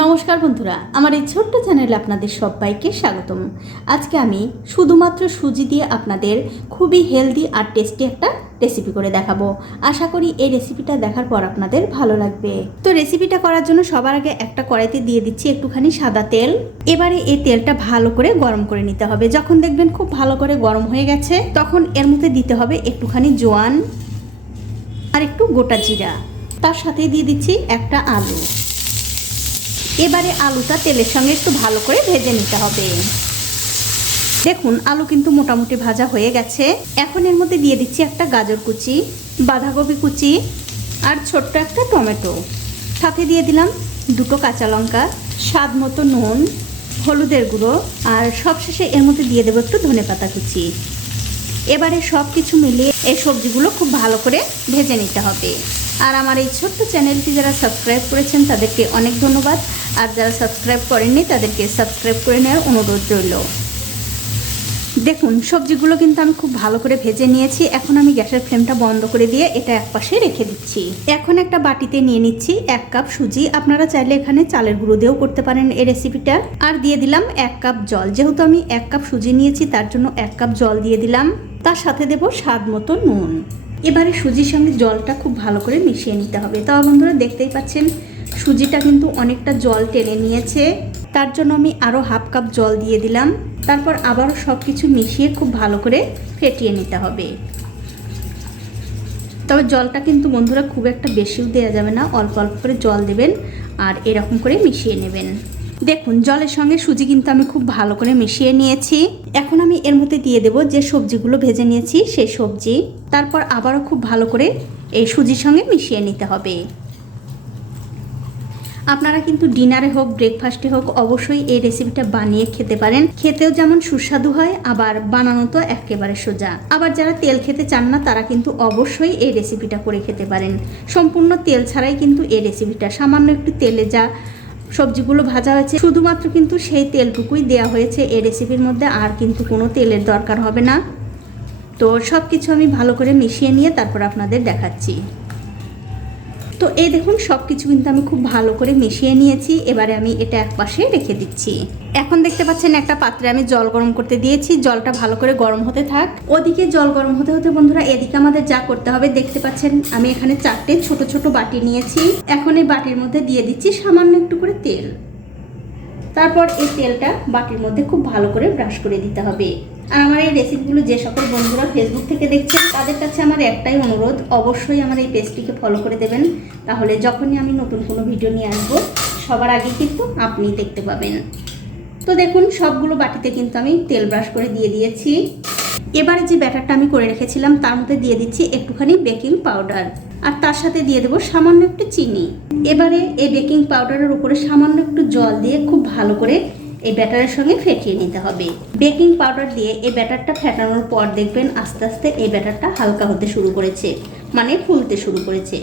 নমস্কার বন্ধুরা, আমার এই ছোট্ট চ্যানেলে আপনাদের সবাইকে স্বাগতম। আজকে আমি শুধুমাত্র সুজি দিয়ে আপনাদের খুবই হেলদি আর টেস্টি একটা রেসিপি করে দেখাবো। আশা করি এই রেসিপিটা দেখার পর আপনাদের ভালো লাগবে। তো রেসিপিটা করার জন্য সবার আগে একটা কড়াইতে দিয়ে দিচ্ছি একটুখানি সাদা তেল। এবারে এই তেলটা ভালো করে গরম করে নিতে হবে। যখন দেখবেন খুব ভালো করে গরম হয়ে গেছে, তখন এর মধ্যে দিতে হবে একটুখানি জোয়ান আর একটু গোটা জিরা। তার সাথে দিয়ে দিচ্ছি একটা আলু। এবারে আলুটা তেলের সঙ্গে একটু ভালো করে ভেজে নিতে হবে। দেখুন, আলু কিন্তু মোটামুটি ভাজা হয়ে গেছে। এখন এর মধ্যে দিয়ে দিচ্ছি একটা গাজর কুচি, বাঁধাকপি কুচি আর ছোট্ট একটা টমেটো। সাথে দিয়ে দিলাম দুটো কাঁচা লঙ্কা, স্বাদ মতো নুন, হলুদের গুঁড়ো আর সবশেষে এর মধ্যে দিয়ে দেবো একটু ধনে পাতা কুচি। এবারে সব কিছু মিলিয়ে এই সবজিগুলো খুব ভালো করে ভেজে নিতে হবে। আর আমার এই ছোট্ট চ্যানেলটি যারা সাবস্ক্রাইব করেছেন, তাদেরকে অনেক ধন্যবাদ। আর যারা সাবস্ক্রাইব করেননি, তাদেরকে সাবস্ক্রাইব করে নেওয়ার অনুরোধ রইল। দেখুন, সবজিগুলো কিন্তু আমি খুব ভালো করে ভেজে নিয়েছি। এখন আমি গ্যাসের ফ্লেমটা বন্ধ করে দিয়ে এটা এক পাশে রেখে দিচ্ছি। এখন একটা বাটিতে নিয়ে নিচ্ছি এক কাপ সুজি। আপনারা চাইলে এখানে চালের গুঁড়ো দিয়েও করতে পারেন এই রেসিপিটা। আর দিয়ে দিলাম এক কাপ জল। যেহেতু আমি এক কাপ সুজি নিয়েছি, তার জন্য এক কাপ জল দিয়ে দিলাম। তার সাথে দেব স্বাদ মতো নুন। এবারে সুজির সঙ্গে জলটা খুব ভালো করে মিশিয়ে নিতে হবে। তাও বন্ধুরা দেখতেই পাচ্ছেন, সুজিটা কিন্তু অনেকটা জল টেনে নিয়েছে। তার জন্য আমি আরও হাফ কাপ জল দিয়ে দিলাম। তারপর আবারও সব কিছু মিশিয়ে খুব ভালো করে ফেটিয়ে নিতে হবে। তবে জলটা কিন্তু বন্ধুরা খুব একটা বেশিও দেওয়া যাবে না, অল্প অল্প করে জল দেবেন আর এরকম করে মিশিয়ে নেবেন। দেখুন, জলের সঙ্গে সুজি কিন্তু আমি খুব ভালো করে মিশিয়ে নিয়েছি। এখন আমি এর মধ্যে দিয়ে দেব যে সবজিগুলো ভেজে নিয়েছি, সেই সবজি। তারপর আবারও খুব ভালো করে এই সুজির সঙ্গে মিশিয়ে নিতে হবে। আপনারা কিন্তু ডিনারে হোক, ব্রেকফাস্টে হোক, অবশ্যই এই রেসিপিটা বানিয়ে খেতে পারেন। খেতেও যেমন সুস্বাদু হয়, আবার বানানো তো একেবারে সোজা। আবার যারা তেল খেতে চান না, তারা কিন্তু অবশ্যই এই রেসিপিটা করে খেতে পারেন। সম্পূর্ণ তেল ছাড়াই কিন্তু এই রেসিপিটা, সামান্য একটু তেলে যা সবজিগুলো ভাজা হয়েছে। শুধুমাত্র কিন্তু সেই তেলটুকুই দেওয়া হয়েছে। এই রেসিপির মধ্যে আর কিন্তু কোনো তেলের দরকার হবে না। তো সব কিছু আমি ভালো করে মিশিয়ে নিয়ে তারপর আপনাদের দেখাচ্ছি। তো এই দেখুন সব কিছু কিন্তু আমি খুব ভালো করে মিশিয়ে নিয়েছি। এবারে আমি এটা এক পাশে রেখে দিচ্ছি। এখন দেখতে পাচ্ছেন একটা পাত্রে আমি জল গরম করতে দিয়েছি। জলটা ভালো করে গরম হতে থাক। ওদিকে জল গরম হতে হতে বন্ধুরা, এদিকে আমাদের যা করতে হবে, দেখতে পাচ্ছেন, আমি এখানে চারটে ছোট ছোট বাটি নিয়েছি। এখন এই বাটির মধ্যে দিয়ে দিচ্ছি সামান্য একটু করে তেল। তারপর এই তেলটা বাটির মধ্যে খুব ভালো করে ব্রাশ করে দিতে হবে। আর আমার এই রেসিপিগুলো যে সকল বন্ধুরা ফেসবুক থেকে দেখছেন, তাদের কাছে আমার একটাই অনুরোধ, অবশ্যই আমার এই পেজটিকে ফলো করে দেবেন। তাহলে যখনই আমি নতুন কোনো ভিডিও নিয়ে আসব, সবার আগে কিন্তু আপনি দেখতে পাবেন। তো দেখুন, সবগুলো বাটিতে কিন্তু আমি তেল ব্রাশ করে দিয়ে দিয়েছি। এবারে যে ব্যাটারটা আমি করে রেখেছিলাম, তার মধ্যে দিয়ে দিচ্ছি একটুখানি বেকিং পাউডার আর তার সাথে দিয়ে দেবো সামান্য একটু চিনি। এবারে এই বেকিং পাউডারের উপরে সামান্য একটু জল দিয়ে খুব ভালো করে এই ব্যাটারের সঙ্গে ফেটিয়ে নিতে হবে। বেকিং পাউডার দিয়ে এই ব্যাটারটা ফেটানোর পর দেখবেন আস্তে আস্তে এই ব্যাটারটা হালকা হতে শুরু করেছে মানে ফুলতে শুরু করেছে।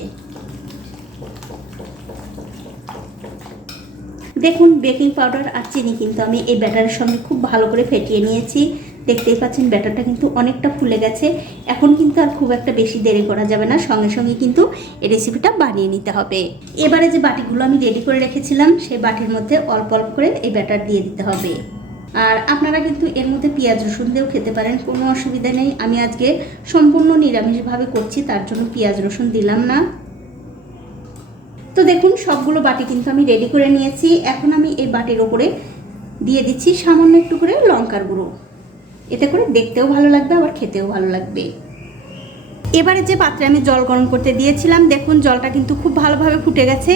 দেখুন, বেকিং পাউডার আর চিনি কিন্তু আমি এই ব্যাটারের সঙ্গে খুব ভালো করে ফেটিয়ে নিয়েছি। দেখতেই পাচ্ছেন ব্যাটারটা কিন্তু অনেকটা ফুলে গেছে। এখন কিন্তু আর খুব একটা বেশি দেরি করা যাবে না, সঙ্গে সঙ্গে কিন্তু এই রেসিপিটা বানিয়ে নিতে হবে। এবারে যে বাটিগুলো আমি রেডি করে রেখেছিলাম, সেই বাটির মধ্যে অল্প অল্প করে এই ব্যাটার দিয়ে দিতে হবে। আর আপনারা কিন্তু এর মধ্যে পেঁয়াজ রসুন দিয়েও খেতে পারেন, কোনো অসুবিধা নেই। আমি আজকে সম্পূর্ণ নিরামিষভাবে করছি, তার জন্য পেঁয়াজ রসুন দিলাম না। তো দেখুন, সবগুলো বাটি কিন্তু আমি রেডি করে নিয়েছি। এখন আমি এই বাটির ওপরে দিয়ে দিচ্ছি সামান্য একটু করে লঙ্কার গুঁড়ো। এতে করে দেখতেও ভালো লাগবে, আবার খেতেও ভালো লাগবে। এবারে যে পাত্রে আমি জল গরম করতে দিয়েছিলাম, দেখুন জলটা কিন্তু খুব ভালোভাবে ফুটে গেছে।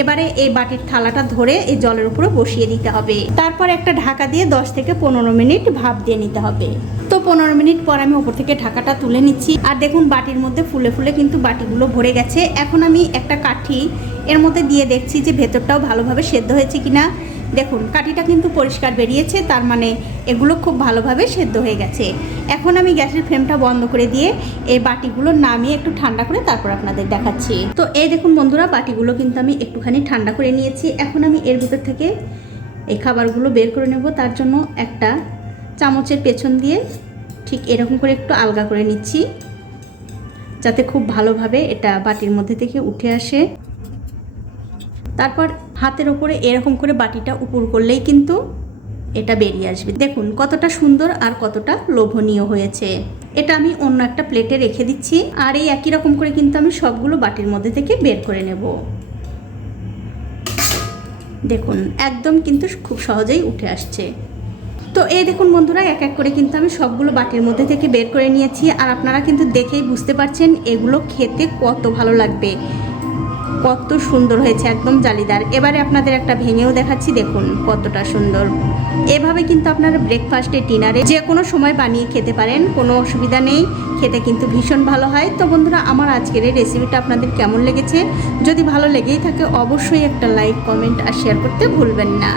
এবারে এই বাটির থালাটা ধরে এই জলের উপরে বসিয়ে দিতে হবে। তারপর একটা ঢাকা দিয়ে 10 থেকে পনেরো মিনিট ভাপ দিয়ে নিতে হবে। তো পনেরো মিনিট পর আমি ওপর থেকে ঢাকাটা তুলে নিচ্ছি। আর দেখুন বাটির মধ্যে ফুলে ফুলে কিন্তু বাটিগুলো ভরে গেছে। এখন আমি একটা কাঠি এর মধ্যে দিয়ে দেখছি যে ভেতরটাও ভালোভাবে সেদ্ধ হয়েছে কিনা। দেখুন, কাঠিটা কিন্তু পরিষ্কার বেরিয়েছে, তার মানে এগুলো খুব ভালোভাবে সেদ্ধ হয়ে গেছে। এখন আমি গ্যাসের ফ্লেমটা বন্ধ করে দিয়ে এই বাটিগুলো নামিয়ে একটু ঠান্ডা করে তারপর আপনাদের দেখাচ্ছি। তো এই দেখুন বন্ধুরা, বাটিগুলো কিন্তু আমি একটুখানি ঠান্ডা করে নিয়েছি। এখন আমি এর ভিতর থেকে এই খাবারগুলো বের করে নেব। তার জন্য একটা চামচের পেছন দিয়ে ঠিক এরকম করে একটু আলগা করে নিচ্ছি, যাতে খুব ভালোভাবে এটা বাটির মধ্যে থেকে উঠে আসে। তারপর হাতের ওপরে এরকম করে বাটিটা উপর করলেই কিন্তু এটা বেরিয়ে আসবে। দেখুন, কতটা সুন্দর আর কতটা লোভনীয় হয়েছে। এটা আমি অন্য একটা প্লেটে রেখে দিচ্ছি আর এই একই রকম করে কিন্তু আমি সবগুলো বাটির মধ্যে থেকে বের করে নেব। দেখুন, একদম কিন্তু খুব সহজেই উঠে আসছে। তো এই দেখুন বন্ধুরা, এক এক করে কিন্তু আমি সবগুলো বাটির মধ্যে থেকে বের করে নিয়েছি আর আপনারা কিন্তু দেখেই বুঝতে পারছেন এগুলো খেতে কত ভালো লাগবে। কত সুন্দর হয়েছে, একদম জালিদার। এবারে আপনাদের একটা ভেঙেও দেখাচ্ছি, দেখুন কতটা সুন্দর। এভাবে কিন্তু আপনারা ব্রেকফাস্টে ডিনারে যে কোনো সময় বানিয়ে খেতে পারেন, কোনো অসুবিধা নেই। খেতে কিন্তু ভীষণ ভালো হয়। তো বন্ধুরা, আমার আজকের এই রেসিপিটা আপনাদের কেমন লেগেছে? যদি ভালো লেগেই থাকে, অবশ্যই একটা লাইক কমেন্ট আর শেয়ার করতে ভুলবেন না।